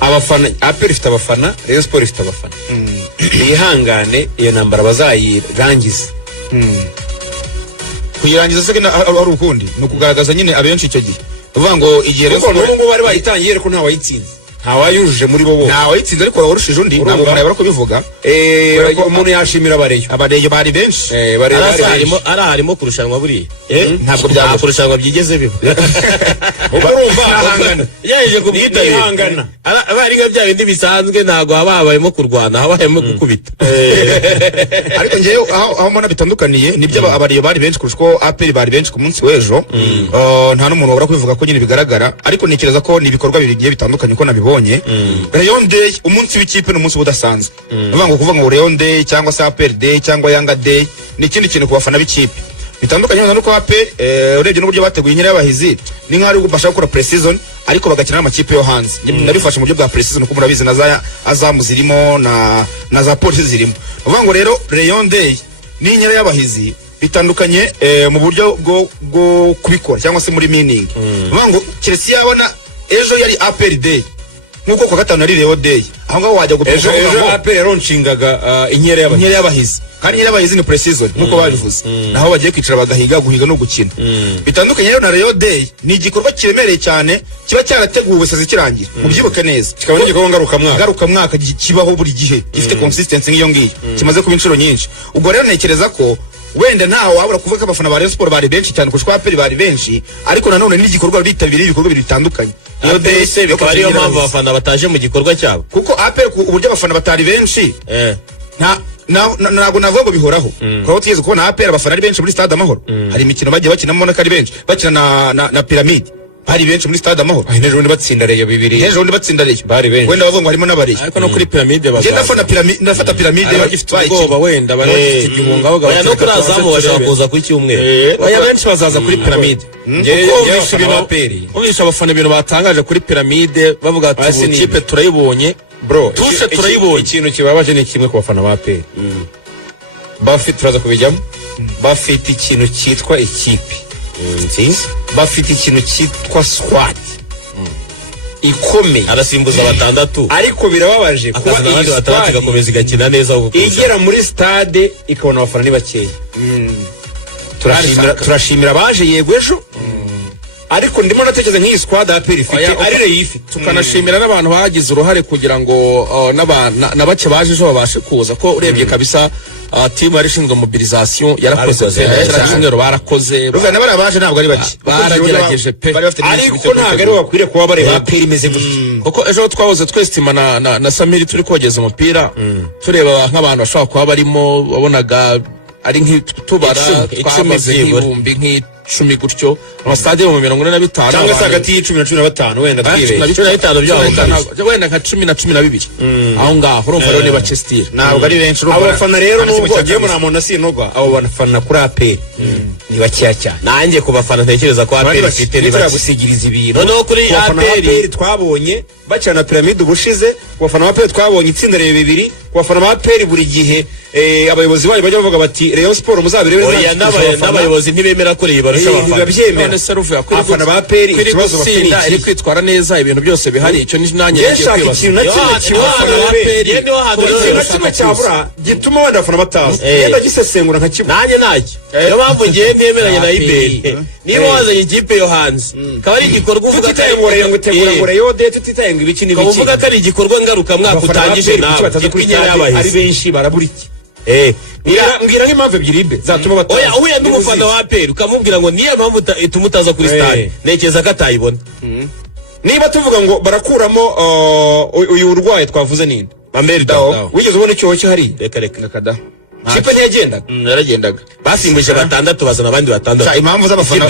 abafana APR ifite abafana Rayon Sport ifite abafana ihangane iyo nambara bazayirangiza kuyirangiza se ari ukundi no kugaragaza nyine abenshi icyo gihe uvuga ngo igihe Rayon Sport n'ubwo bari bayitangiye ariko nta wayitsinze nta wayujuje muri bo nta wayitsinze ariko warushije undi ntabwo umuntu yabara kubivuga umuntu yashimira abareyo bari benshi harimo kurushanwa buriya ntabwo byaba kurushanwa byigeze biba urumva yaje kubwitabira abariga bya bindi bisanzwe ntabwo habayemo kurwana habayemo gukubita ariko ngewe aho mbona bitandukaniye nibyo abareyo bari benshi kurusha ko APR bari benshi ku munsi w'ejo nta n'umuntu wabura kubivuga ko nyine bigaragara ariko ntekereza ko ni ibikorwa bigiye bitandukanye ko nabibonye Rayon Day umunsi w'ikipe n'umunsi udasanzwe uvuga ngo kuvuga ngo Rayon Day cyangwa se APR Day cyangwa Yanga Day ni ikindi kintu ku bafana b'ikipe bitandukanye n'uko APR urebye n'uburyo bateguye inkera y'abahizi ni nk'ari gufasha gukora pre-season ariko bagakina n'amakipe yo hanze nabifashe mu buryo bwa pre-season uko murabizi na za Azamu zirimo na za Police zirimo uvuga ngo rero Rayon Day ni inkera y'abahizi bitandukanye mu buryo bwo kubikora cyangwa se muri meaning uvuga ngo Chelsea yabona ejo yari APR Day nkuko kwa gatanu ari Rayon Day aho ngaho wajya gupima ejo APR roncingaga inkera y'abahizi kandi inkera y'abahizi ni pre-season nkuko babivuze naho bagiye kwicara bagahiga guhiga no gukina bitandukanye rero na Rayon Day ni igikorwa kiremereye cyane kiba cyarateguwe sazi kirangira mubyibuke neza kikaba n'igikorwa ngarukamwaka kibaho buri gihe gifite consistency nk'iyo ngiyo kimaze kuba inshuro nyinshi ubwo rero ntekereza ko wenda ntaho wabura kuvuga ko abafana ba Rayon Sport bari benshi cyane kuko APR bari benshi ariko nanone n'igikorwa bitabiriye ibikorwa bitandukanye iyo dese bikaba ariyo mpamvu abafana bataje mu gikorwa cyabo kuko APR uburyo abafana batari benshi ntabwo navuga ngo bihoraho kuko tugeze kubona APR abafana ari benshi muri Stade Amahoro hari imikino bagiye bakinamo n'akari benshi bakina na Pyramide bari benshi muri Stade Amahoro ejo bundi batsinda Rayon bibiri ejo bundi batsinda Rayon bari benshi wenda bavuga ngo harimo n'abari ariko no kuri Pyramide ndafata Pyramide bagifite ubwoba wenda bari igihunga aho baya no kuri Azamu bashaka kuza kuri cyumweru baya benshi bazaza kuri Pyramide umwisha abafana ibintu batangaje kuri Pyramide bavuga ati ikipe turayibonye bro tushe turayibonye ikintu kibabaje ni kimwe ku bafana ba APR bafite turaza kubijyamo bafite ikintu cyitwa ikipe bafite ikintu cyitwa squad ikomeye arasimbuza batandatu ariko birababaje kuba abandi batandatu gakomeza igakina neza igera muri stade ikabona abafana ni bakeya turashimira abaje yego ejo ariko ndimo natekereza nk'iyi squad APR ifite ari reyifi tukanashimira n'abantu bagize uruhare kugira ngo na bake baje ejo babashe kuza ko urebye kabisa team yari ishinzwe mobilisation yarakoze cyane barakoze ruvana bari abaje ntabwo ari bake baragerageje pe ariko ntabwo ari bakwiriye kuba bari APR imeze gutya kuko ejo twahoze twestima na Samiri turi kogeza umupira tureba nk'abantu bashobora kuba barimo wabonaga ari nk'itubara twamaze nk'ibihumbi nk'icumi gutyo amastade mu 45 cyangwa se hagati y'icumi na 15 wenda twibeshye 15 byabo wenda nka 10 na 12 aho ngaho urumva rero ni Manchester ntabwo ari benshi abafana rero nubwo agiye muri amuntu asinogwa abo bafana kuri APR ni bakeya cyane nanjye ku bafana ntekereza ko APR ifite ni bagusigiriza ibintu no kuri APR twabonye bacana Pyramide ubushize ku bafana ba APR twabonye itsinda rebe bibiri ku bafana ba APR buri gihe abayobozi bayo bajya bavuga bati Rayon Sport muzabirebe n'abayobozi ntibemera ko barusha abafana abafana ba APR ikibazo bafite ari kwitwara neza ibintu byose bihari icyo ni nanjye ikintu na kimwe kiwafana ba APR ikintu na kimwe cyabura gituma wenda abafana bataza yenda gisesengura nka kimwe nanjye ntacyo niyo mpamvu ngiye ntemeranya na IBR niba wazanye ikipe yo hanze kaba ari igikorwa uvuga ngo tegura ngo Rayon Day tutitaye ngo ibiki n'ibiki uvuga ko ari igikorwa ngaruka mwaka utangije nawe ari benshi barabura iki mbwira nk'impamvu ebyiri ibe zatuma bataza oya uhuye n'umufana wa APR ukamubwira ngo niyo mpamvu ituma utaza kuri stade ntekereza ko atayibona niba tuvuga ngo barakuramo uyu urwaye twavuze ninde Mameri Dawo wigeze ubona icyoho cyahari reka kada kipe ntiyagendaga yaragendaga basimbuje batandatu bazana abandi batandatu impamvu z'abafana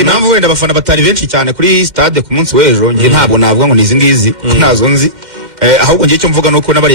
impamvu wenda abafana batari benshi cyane kuri stade ku munsi w'ejo ngiye ntabwo navuga ngo ni izi ngizi ntazo nzi ahubwo ngiye cyo mvuga nuko n'abari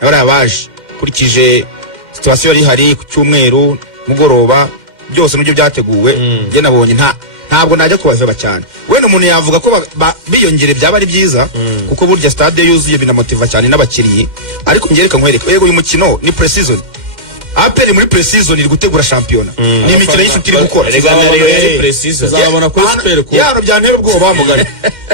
yabaje kurikije situation yari hari ku cyumweru mugoroba byose n'ibyo byateguwe ngiye nabonye ntabwo najya kubaveba cyane wenda umuntu yavuga ko biyongere byaba ari byiza kuko burya stade yuzuye binamotiva cyane n'abakiriye ariko ngereka nkwereka yego uyu mukino ni pre-season APR muri pre-season iri gutegura shampiyona ni imikino y'inshuti iri gukora uzabona kuri super coupe yano byantera ubwoba bamugari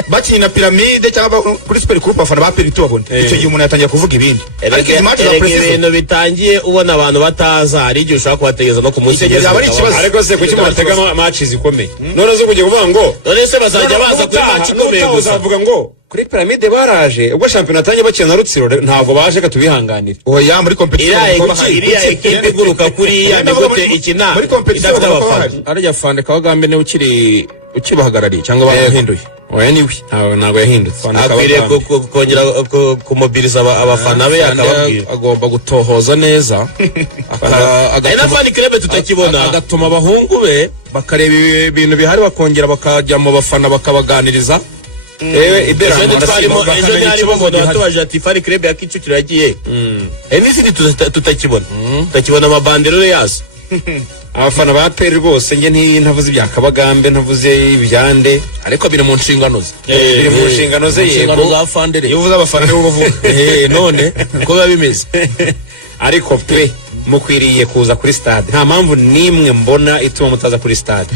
bakinyi na pyramide cyangwa kuri super coupe afana ba APR tubabone icyo gihe umuntu yatangiye kuvuga ibindi ariko ibintu bitangiye ubona abantu bataza hari igihe ushaka kubategeza no ku munsi ariko se kuki muratega match zikomeye none zo kugiye kuvuga ngo none se bazajya baza kuri match ikomeye gusa uzavuga ngo kuri pyramide baraje ubwo shampiyona atanye bakina na Rutsiro ntabwo baje katubihanganira oya muri competition iriya ekipe iguruka kuri ya nigote ikina muri competition arya Fande Kabagambe ne ukibahagarariye cyangwa bahinduye oya niwe ntabwo yahindutse akwiriye kongera kumobiriza abafana be akababwira agomba gutohoza neza na fan club tutakibona agatuma abahungu be bakareba ibintu bihari bakongera bakajya mu bafana bakabaganiriza tubaje ati fan club ya Kicukiro yagiye n'izindi tutakibona tutakibona amabanderole yazo abafana ba APR rwose nge ntavuze ibya Kabagambe ntavuze ibyande ariko biri mu nshingano ze biri mu nshingano ze yego za Fandere iyo uvuze abafana bo bavuga none ko biba bimeze ariko pe mukwiriye kuza kuri stade nta mpamvu nimwe mbona ituma mutaza kuri stade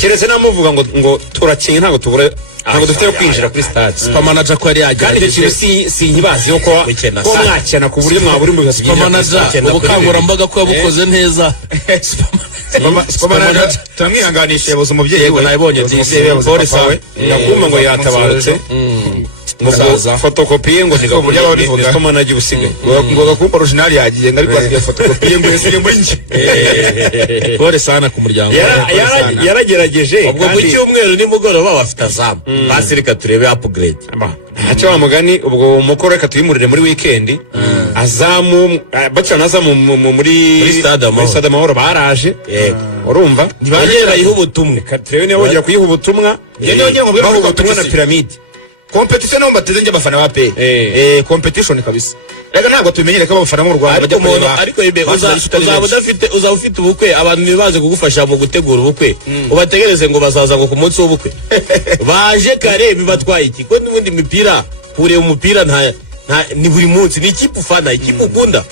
keretse namuvuga ngo turakinye ntabwo tubure ntabwo dufite kwinjira kuri stade super manager ko yari kandi icyo si nkibazi yuko mwakena ku buryo mwaburi mu bibazo super manager ubukangurambaga ko yabukoze neza super manager turamwihanganisha yabuze umubyeyi yego nayibonye Paul sawe nakuma ngo yatabarutse musaza fotokopiye ngo niko buryo ababivuga ko manager ubusigaye ngo gakupa original yagiye ngari kwasiga fotokopiye ngo yesire muri nje Paul sana ku muryango yaragerageje ubwo ku cyumweru nimugoroba bafite azamu basirika turebe upgrade ntacyo wa mugani ubwo umukoro reka tuyimurire muri weekend azamu bacana azamu muri stade amahoro baraje urumva ntibagera yiha ubutumwa turebe niba bongera kuyiha ubutumwa baha ubutumwa na pyramide competition no mbateze nje abafana ba pe competition kabisa rega ntabwo tumenyere ko abafana mu Rwanda bajya kureba ariko uzaba ufite ubukwe abantu bibaze kugufasha mu gutegura ubukwe ubategereze ngo bazaza ngo ku munsi w'ubukwe baje kare bibatwaye iki ko n'ubundi mipira kureba umupira ni buri munsi ni ikipe ufana ikipe ukunda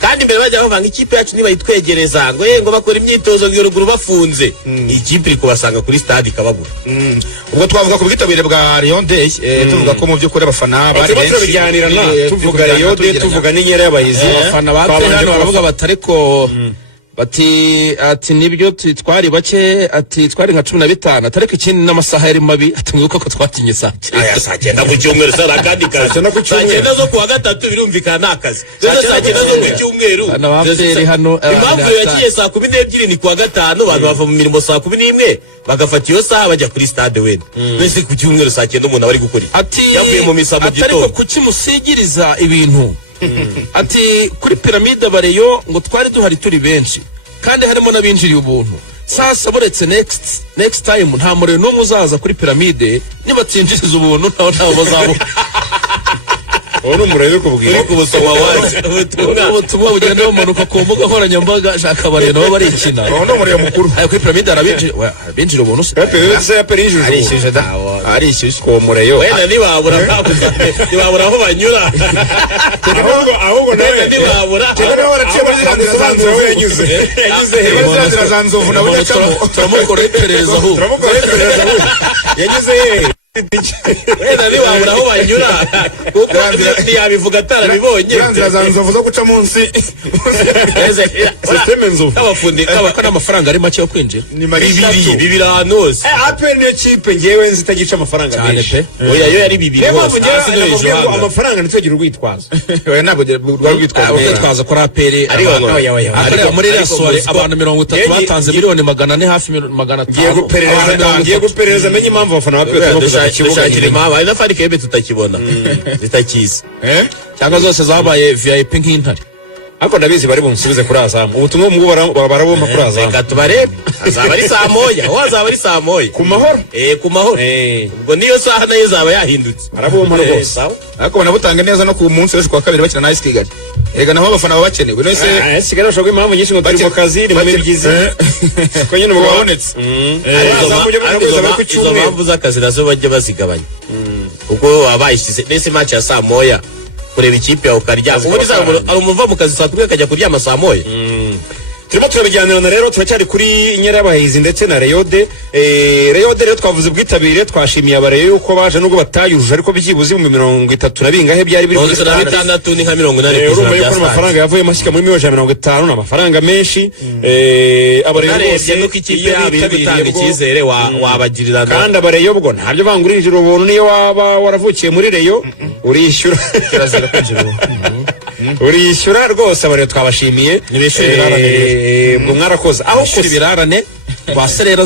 kandi mbere bajya bavanga ikipe yacu nibayitwegereza ngo bakora imyitozo ngiruguru bafunze ikipe iri kubasanga kuri stade ikabagura ubwo twavuga ku bwitabire bwa Lion Day tuvuga ko mu by'ukuri abafana bari benshi bijyanirana tuvuga Lion Day tuvuga n'inyera y'abahizi abafana babanje baravuga batareko ati nibyo twari bake ati twari nka 15 atareka ikindi n'amasaha yari mabi atumwibuka ko twatinye saa 9 ku cyumweru sara kandi kazi no ku cyumweru zo kuwa gatatu birumvikana akazi saa 9 zo ku cyumweru n'abaferi hano impamvu yakiye saa 12 ni kuwa gatanu abantu bava mu mirimo saa 11 bagafata iyo saha bajya kuri stade wenda wese ku cyumweru saa 9 umuntu abari gukora ati yavuye mu misa mu gitondo ariko kuki musigiriza ibintu ati kuri pyramide bareyo ngo twari duhari turi benshi kandi harimo n'abinjiriye ubuntu sasa buretse next time nta muriro n'umwe uzaza kuri pyramide nibatsinjiriza ubuntu ntaho bazabo Ono murebe kubwira ko busoma wazi ubutumwa bugenda bumanuka ku mbuga nkoranyambaga shaka bare nabo barikina ono murebe mukuru ayo kuri pyramide arabinjira ubuntu se arishije da arishije ko mureyo wenda ntibabura aho banyura ahubwo nawe ntibabura nawe waraciye muri zanzovu yagize zanzovu nawe turamukora iperereza ahubwo yagize wenda ntibabura aho banyura kuko ntiyabivuga atarabibonye nzira za nzovu zo guca munsi systeme nzovu n'abafundi ko n'amafaranga ari make yo kwinjira ni bibiri ahantu hose APR niyo kipe ngewe nzi itagica amafaranga menshi oya yo yari bibiri hose hasi no hejuru hanga amafaranga ntitugire urwitwazo oya ntabwo rwari urwitwazo ko APR ariko muri rasore abantu 30 batanze miliyoni 400 hafi 500 ngiye guperereza menye impamvu abafana ba dushakira impamvu hari na fan club tutakibona zitakizi cyangwa zose zabaye VIP nk'intare ariko ndabizi bari bumusubize kuri azamu ubutumwa bwo barabumpa kuri azamu reka tubarebe azaba ari saa moya aho azaba ari saa moya ku mahoro ku mahoro ubwo niyo saha nayo izaba yahindutse barabumpa rwose ariko banabutanga neza no ku munsi w'ejo kwa kabiri bakina na AS Kigali ega naho abafana baba bakenewe none se AS Kigali bashobora impamvu nyinshi ngo turi mu kazi rimwe n'ibyiza ko nyine ubwo wabonetse izo mpamvu z'akazi nazo bajya bazigabanya kuko wabayishyize nese match ya saa moya kureba ikipe yawe ukaryama ubundi ari umuva mu kazi saa 10 akajya kuryama saa moya turimo turabijyanirana rero turacyari kuri Nyirabahizi ndetse na Reyode rero twavuze ubwitabire twashimiye abareyo yuko baje nubwo batayujuje ariko byibuze mu 30 na bingahe byari biri kuri standard ni nka 80% urumva yuko amafaranga yavuyemo ashyika muri 150 n'amafaranga menshi abareyo bose nuko ikipe yabo gutanga icyizere wabagirira kandi abareyo bwo ntabyo bangurinjira ubuntu niyo waba waravukiye muri Reyo urishyura urishyura rwose abareyo twabashimiye nibeshye birarane mwarakoze aho kuri birarane baserera